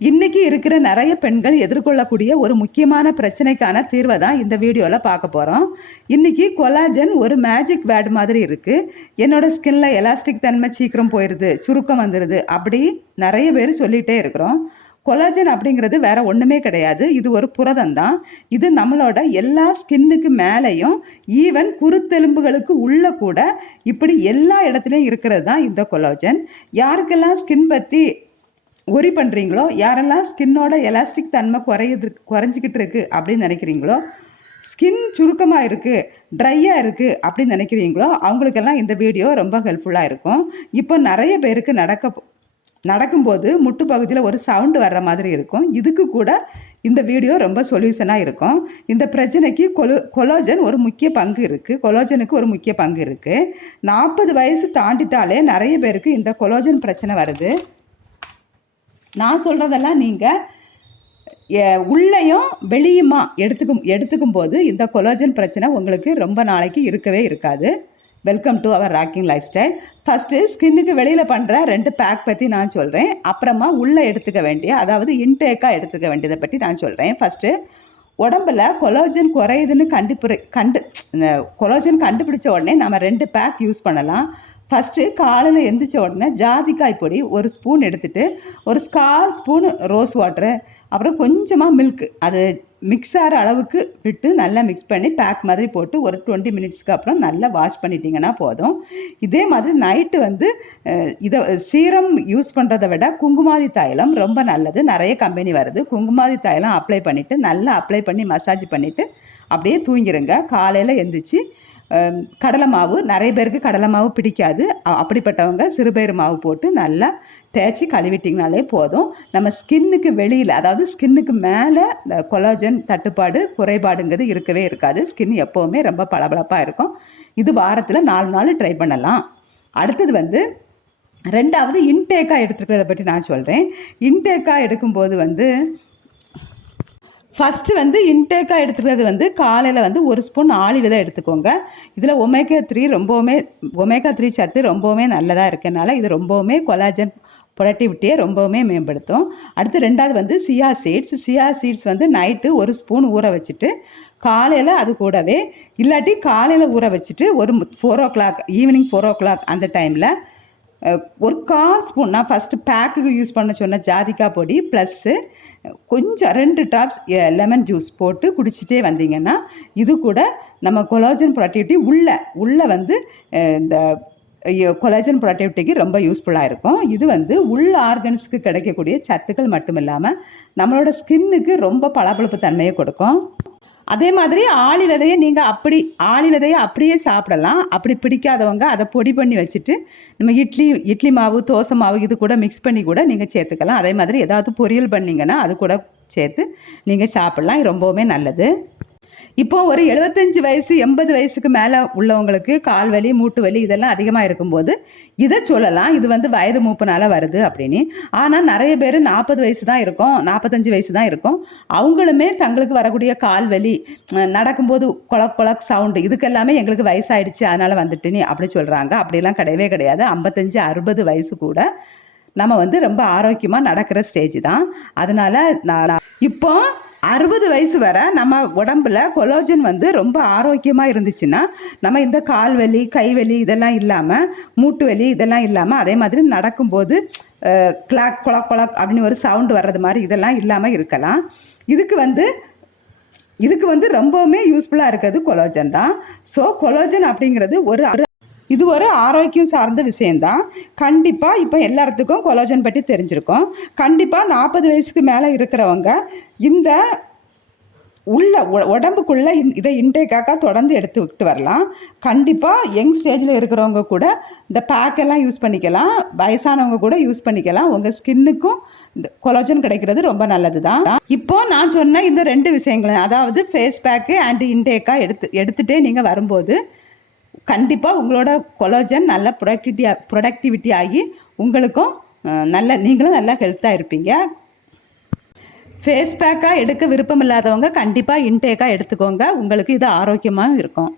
இன்னைக்கு இருக்கிற நிறைய பெண்கள் எதிர்கொள்ளக்கூடிய ஒரு முக்கியமான பிரச்சனைக்கான தீர்வை தான் இந்த வீடியோவில் பார்க்க போகிறோம் இன்னைக்கு கொலாஜன் ஒரு மேஜிக் வேர்டு மாதிரி இருக்குது என்னோட ஸ்கின்ல எலாஸ்டிக் தன்மை சீக்கிரம் போயிடுது சுருக்கம் வந்துடுது அப்படி நிறைய பேர் சொல்லிகிட்டே இருக்கிறோம். கொலாஜன் அப்படிங்கிறது வேற ஒன்றுமே கிடையாது இது ஒரு புரதம் தான். இது நம்மளோட எல்லா ஸ்கின்னுக்கு மேலேயும் ஈவன் குருத்தெலும்புகளுக்கு உள்ள கூட இப்படி எல்லா இடத்துலையும் இருக்கிறது தான் இந்த கொலாஜன் யாருக்கெல்லாம் ஸ்கின் பற்றி ஒரி பண்ணுறீங்களோ யாரெல்லாம் ஸ்கின்னோட எலாஸ்டிக் தன்மை குறையுது குறைஞ்சிக்கிட்டு இருக்குது அப்படின்னு நினைக்கிறீங்களோ? ஸ்கின் சுருக்கமாக இருக்குது ட்ரையாக இருக்குது அப்படின்னு நினைக்கிறீங்களோ? அவங்களுக்கெல்லாம் இந்த வீடியோ ரொம்ப ஹெல்ப்ஃபுல்லாக இருக்கும். இப்போ நிறைய பேருக்கு நடக்க நடக்கும்போது முட்டு பகுதியில் ஒரு சவுண்டு வர்ற மாதிரி இருக்கும். இதுக்கு கூட இந்த வீடியோ ரொம்ப சொல்யூஷனாக இருக்கும். இந்த பிரச்சனைக்கு கொலு கொலோஜன் ஒரு முக்கிய பங்கு இருக்குது கொலோஜனுக்கு ஒரு முக்கிய பங்கு இருக்குது நாற்பது வயசு தாண்டிட்டாலே நிறைய பேருக்கு இந்த கொலோஜன் பிரச்சனை வருது. நான் சொல்கிறதெல்லாம் நீங்கள் உள்ளேயும் வெளியுமா எடுத்துக்கும் எடுத்துக்கும் போது இந்த கொலோஜன் பிரச்சனை உங்களுக்கு ரொம்ப நாளைக்கு இருக்கவே இருக்காது. Welcome to our rocking life style first ஸ்கின்னுக்கு வெளியில் பண்ணுற ரெண்டு பேக் பற்றி நான் சொல்கிறேன் அப்புறமா உள்ளே எடுத்துக்க வேண்டிய அதாவது இன்டேக்காக எடுத்துக்க வேண்டியதை பற்றி நான் சொல்கிறேன் ஃபஸ்ட்டு உடம்புல கொலோஜன் குறையுதுன்னு கண்டுபிடி கண்டு இந்த கொலோஜன் கண்டுபிடிச்ச உடனே நம்ம ரெண்டு பேக் யூஸ் பண்ணலாம். ஃபஸ்ட்டு காலையில் எந்திரிச்ச உடனே ஜாதிக்காய் பொடி ஒரு ஸ்பூன் எடுத்துகிட்டு ஒரு ஸ்கால் ஸ்பூன் ரோஸ் வாட்ரு அப்புறம் கொஞ்சமாக மில்க் அது மிக்ஸ் ஆகிற அளவுக்கு விட்டு நல்லா மிக்ஸ் பண்ணி பேக் மாதிரி போட்டு ஒரு டுவெண்ட்டி மினிட்ஸ்க்கு அப்புறம் நல்லா வாஷ் பண்ணிட்டீங்கன்னா போதும். இதே மாதிரி நைட்டு வந்து இதை சீரம் யூஸ் பண்ணுறதை விட குங்குமாதி தைலம் ரொம்ப நல்லது. நிறைய கம்பெனி வருது. குங்குமாதி தைலம் அப்ளை பண்ணிவிட்டு நல்லா அப்ளை பண்ணி மசாஜ் பண்ணிவிட்டு அப்படியே தூங்கிடுங்க காலையில் எந்திரிச்சு கடலை மாவு நிறைய பேருக்கு கடலை மாவு பிடிக்காது. அப்படிப்பட்டவங்க சிறுபயிறு மாவு போட்டு நல்லா தேய்ச்சி கழுவிட்டிங்கனாலே போதும். நம்ம ஸ்கின்னுக்கு வெளியில் அதாவது ஸ்கின்னுக்கு மேலே இந்த கொலாஜன் தட்டுப்பாடு குறைபாடுங்கிறது இருக்கவே இருக்காது. ஸ்கின் எப்போவுமே ரொம்ப பளபளப்பாக இருக்கும். இது வாரத்தில் நாலு நாள் ட்ரை பண்ணலாம். அடுத்தது வந்து ரெண்டாவது இன்டேக்காக எடுத்துக்கிறத பற்றி நான் சொல்கிறேன் இன்டேக்காக எடுக்கும்போது வந்து ஃபஸ்ட்டு வந்து இன்டேக்காக எடுத்துக்கிறது வந்து காலையில் வந்து ஒரு ஸ்பூன் ஆளி விதை எடுத்துக்கோங்க. இதில் ஒமேகா த்ரீ ரொம்பவுமே ஒமேகா த்ரீ சத்து ரொம்பவுமே நல்லதாக இருக்கனால இது ரொம்பவுமே கொலாஜன் ப்ரொடக்டிவிட்டியை ரொம்பவுமே மேம்படுத்தும். அடுத்து ரெண்டாவது வந்து சியா சீட்ஸ் சியா சீட்ஸ் வந்து நைட்டு ஒரு ஸ்பூன் ஊற வச்சுட்டு காலையில் அது கூடவே இல்லாட்டி காலையில் ஊற வச்சுட்டு ஒரு four o'clock evening four o'clock அந்த டைமில் ஒரு கால் ஸ்பூன்னா ஃபஸ்ட்டு பேக்குக்கு யூஸ் பண்ண சொன்ன ஜாதிக்காய் பொடி ப்ளஸ்ஸு கொஞ்சம் ரெண்டு ட்ராப்ஸ் லெமன் ஜூஸ் போட்டு குடிச்சிட்டே வந்தீங்கன்னா இது கூட நம்ம கொலாஜன் ப்ரொடக்டிவிட்டி உள்ளே உள்ளே வந்து இந்த கொலாஜன் ப்ரொடக்டிவிட்டிக்கு ரொம்ப யூஸ்ஃபுல்லாக இருக்கும். இது வந்து உள் ஆர்கன்ஸுக்கு கிடைக்கக்கூடிய சத்துக்கள் மட்டும் இல்லாமல் நம்மளோட ஸ்கின்னுக்கு ரொம்ப பளபளப்பு தன்மையை கொடுக்கும். அதே மாதிரி ஆளி விதையை நீங்கள் அப்படி ஆளி விதையை அப்படியே சாப்பிடலாம். அப்படி பிடிக்காதவங்க அதை பொடி பண்ணி வச்சுட்டு நம்ம இட்லி இட்லி மாவு தோசை மாவு இது கூட மிக்ஸ் பண்ணி கூட நீங்கள் சேர்த்துக்கலாம். அதே மாதிரி ஏதாவது பொரியல் பண்ணிங்கன்னா அது கூட சேர்த்து நீங்கள் சாப்பிட்லாம். இது ரொம்பவுமே நல்லது. இப்போ ஒரு எழுபத்தஞ்சு வயசு எண்பது வயசுக்கு மேலே உள்ளவங்களுக்கு கால் வலி மூட்டு வலி இதெல்லாம் அதிகமாக இருக்கும்போது இதை சொல்லலாம். இது வந்து வயது மூப்புனால வருது அப்படின்னு. ஆனால் நிறைய பேர் நாற்பது வயசு தான் இருக்கும் நாற்பத்தஞ்சு வயசு தான் இருக்கும். அவங்களுமே தங்களுக்கு வரக்கூடிய கால் வலி நடக்கும்போது கொலக் கொலக் சவுண்டு இதுக்கெல்லாமே எங்களுக்கு வயசாயிடுச்சு அதனால வந்துட்டுன்னு அப்படி சொல்கிறாங்க அப்படிலாம் கிடையவே கிடையாது. ஐம்பத்தஞ்சு அறுபது வயசு கூட நம்ம வந்து ரொம்ப ஆரோக்கியமாக நடக்கிற ஸ்டேஜ் தான். அதனால நான் இப்போ அறுபது வயசு வரை நம்ம உடம்புல கொலோஜன் வந்து ரொம்ப ஆரோக்கியமாக இருந்துச்சுன்னா நம்ம இந்த கால் வலி கை வலி இதெல்லாம் இல்லாமல் மூட்டு வலி இதெல்லாம் இல்லாமல் அதே மாதிரி நடக்கும்போது கிளாக் கொலக் கொலக் அப்படின்னு ஒரு சவுண்டு வர்றது மாதிரி இதெல்லாம் இல்லாமல் இருக்கலாம். இதுக்கு வந்து இதுக்கு வந்து ரொம்பவுமே யூஸ்ஃபுல்லாக இருக்கிறது கொலோஜன் தான். ஸோ கொலோஜன் அப்படிங்கிறது ஒரு இது ஒரு ஆரோக்கியம் சார்ந்த விஷயம்தான். கண்டிப்பாக இப்போ எல்லாத்துக்கும் கொலோஜன் பற்றி தெரிஞ்சிருக்கும். கண்டிப்பாக நாற்பது வயசுக்கு மேலே இருக்கிறவங்க இந்த உள்ள உடம்புக்குள்ளே உடம்புக்குள்ள இதை இன்டேக்காக தொடர்ந்து எடுத்துக்கிட்டு வரலாம். கண்டிப்பாக யங் ஸ்டேஜில் இருக்கிறவங்க கூட இந்த பேக் எல்லாம் யூஸ் பண்ணிக்கலாம். வயசானவங்க கூட யூஸ் பண்ணிக்கலாம். உங்கள் ஸ்கின்னுக்கும் இந்த கொலோஜன் கிடைக்கிறது ரொம்ப நல்லது தான் இப்போ நான் சொன்ன இந்த ரெண்டு விஷயங்களும் அதாவது ஃபேஸ் பேக்கு அண்ட் இன்டேக்காக எடுத்து எடுத்துகிட்டே நீங்கள் வரும்போது கண்டிப்பாக உங்களோட கொலோஜன் நல்ல ப்ரொடக்டிவிட்டி ப்ரொடக்டிவிட்டி ஆகி உங்களுக்கும் நல்ல நீங்களும் நல்லா ஹெல்த்தாக இருப்பீங்க. ஃபேஸ் பேக்காக எடுக்க விருப்பம் இல்லாதவங்க கண்டிப்பாக இன்டேக்காக எடுத்துக்கோங்க. உங்களுக்கு இது ஆரோக்கியமாகவும் இருக்கும்.